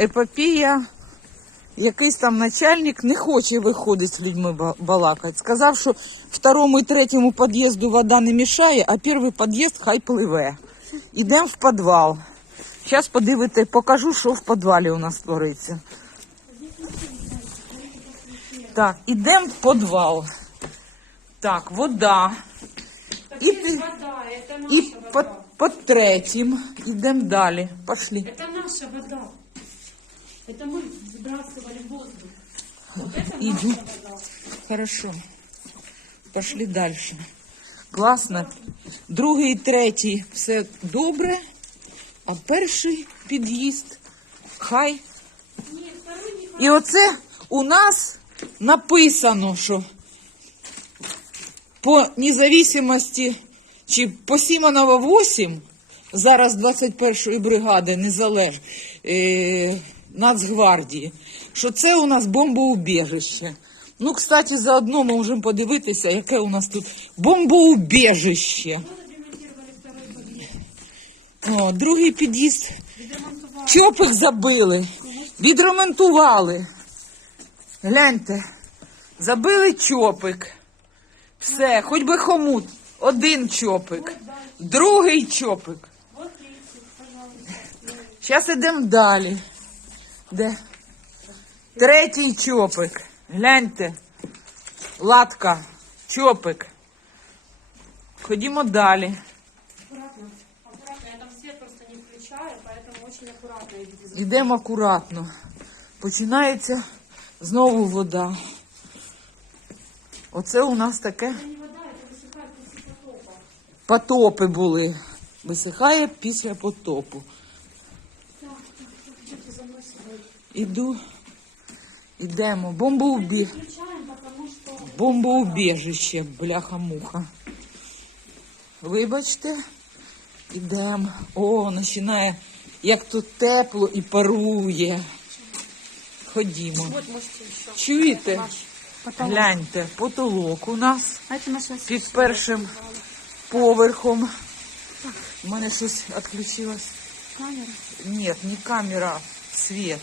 епопія. Якийсь там начальник не хоче виходити з людьми балакати. Сказав, що второму і третьому під'їзду вода не мішає, а перший під'їзд хай пливе. Ідемо в підвал. Зараз подивите, покажу, що в підвалі у нас твориться. Так, ідемо в підвал. Так, вода. І, пі- Вода, это наша і вода. під, під третім. Ідемо далі. Пошли. Это наша вода. Это мы сбрасывали в воздух. Вот это Иду. наша вода. Хорошо. Пошли дальше. Класно. Другий і третій все добре, а перший під'їзд хай. Нет, второй не І оце у нас написано, що по независимости, чи по Сімонова 8, зараз 21-ї бригади незалеж, е, Нацгвардії, що це у нас бомбоубіжище. Ну, кстати, заодно ми можемо подивитися, яке у нас тут бомбоубіжище. О, другий під'їзд. Чопик забили, відремонтували. Гляньте, забили чопик. Все, хоч би хомут. Один чопик, другий чопик. Зараз йдемо далі. Де? Третій чопик. Гляньте. Латка, чопик. Ходімо далі. Аккуратно, аккуратно. Я там свет просто не включаю, поэтому очень аккуратно идите. Йдемо акуратно. Починається знову вода. Оце у нас таке Это не вода, это высыхает после потопа. потопи були. Висихає після потопу. Іду, ідемо. Бомбоубі... Бомбоубіжище, бляха-муха. Вибачте, ідемо. О, починає, як тут тепло і парує. Ходімо. Чуєте? Гляньте, потолок у нас під першим поверхом. У мене щось відключилось. Камера. Нет, не камера, світ.